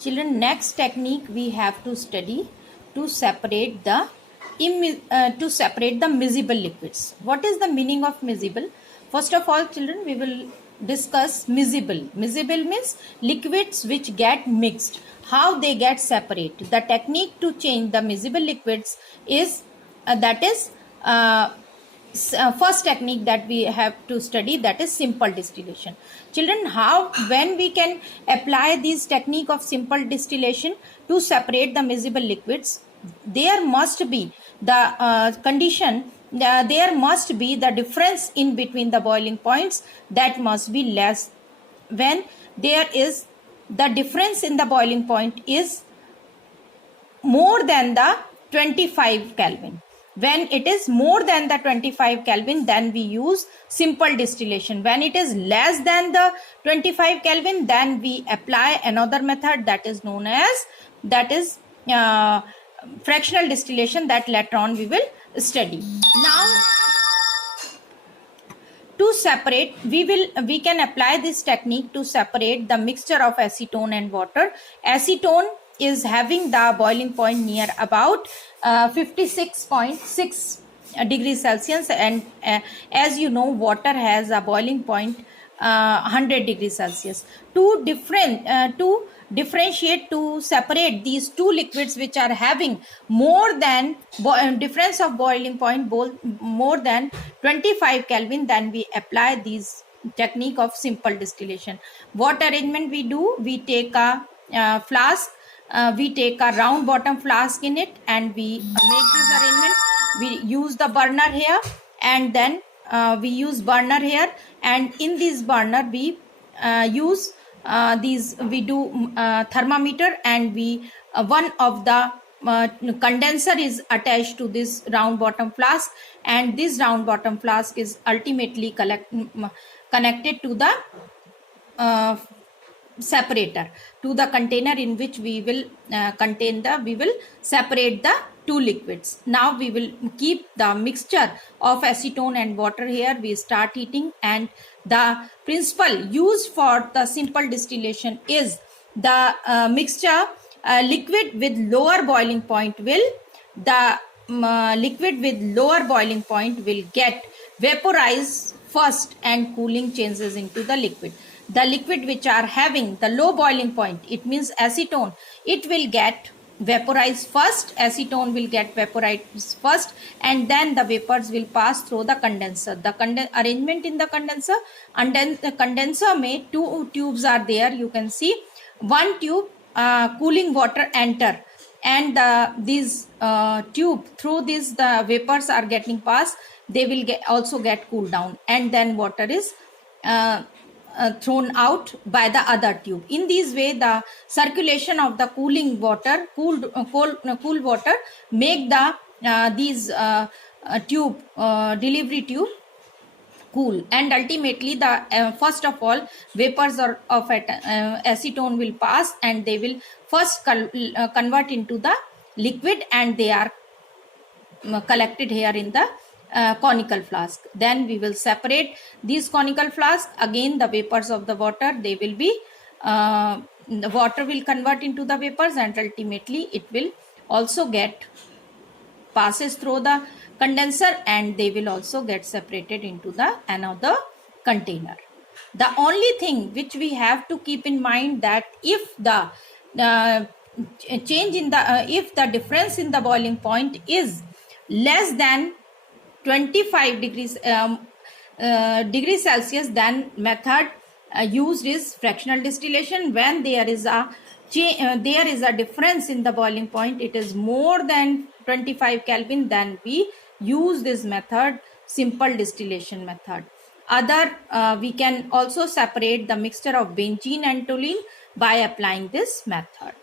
Children, next technique we have to study to separate the miscible liquids. What is the meaning of miscible? First of all, children, we will discuss miscible. Miscible means liquids which get mixed. How they get separated. The technique to change the miscible liquids is first technique that we have to study, that is simple distillation. Children, when we can apply this technique of simple distillation to separate the miscible liquids? There must be the there must be the difference in between the boiling points that must be less. When there is the difference in the boiling point is more than the 25 Kelvin. When it is more than the 25 Kelvin, then we use simple distillation. When it is less than the 25 Kelvin, then we apply another method that is known as fractional distillation, that later on we will study. Now, to separate, we can apply this technique to separate the mixture of acetone and water. Acetone is having the boiling point near about 56.6 degrees Celsius, and as you know, water has a boiling point 100 degrees Celsius. To differentiate, to separate these two liquids which are having more than difference of boiling point more than 25 Kelvin, then we apply this technique of simple distillation. What arrangement we do? We take a flask. We take a round bottom flask in it, and we make this arrangement. We use the burner here, and then we use burner here, and in this burner we use we do thermometer, and we one of the condenser is attached to this round bottom flask, and this round bottom flask is ultimately connected to the separator, to the container in which we will separate the two liquids. Now we will keep the mixture of acetone and water here. We start heating, and the principle used for the simple distillation is the mixture liquid with lower boiling point will get vaporized first, and cooling changes into the liquid. The liquid which are having the low boiling point, it means acetone, it will get vaporized first. Acetone will get vaporized first, and then the vapors will pass through the condenser. The arrangement in the condenser, may two tubes are there. You can see one tube, cooling water enter, and these tube, through this the vapors are getting passed. They will also get cooled down, and then water is thrown out by the other tube. In this way, the circulation of the cooling water, cool water, make the delivery tube cool, and ultimately the first of all vapors of acetone will pass, and they will first convert into the liquid, and they are collected here in the conical flask. Then we will separate these conical flask. Again, the vapors of the water, they will be the water will convert into the vapors, and ultimately it will also passes through the condenser, and they will also get separated into the another container. The only thing which we have to keep in mind, that if the if the difference in the boiling point is less than 25 degrees Celsius, then method used is fractional distillation. When there is a difference in the boiling point, it is more than 25 Kelvin, then we use this method, simple distillation method. We can also separate the mixture of benzene and toluene by applying this method.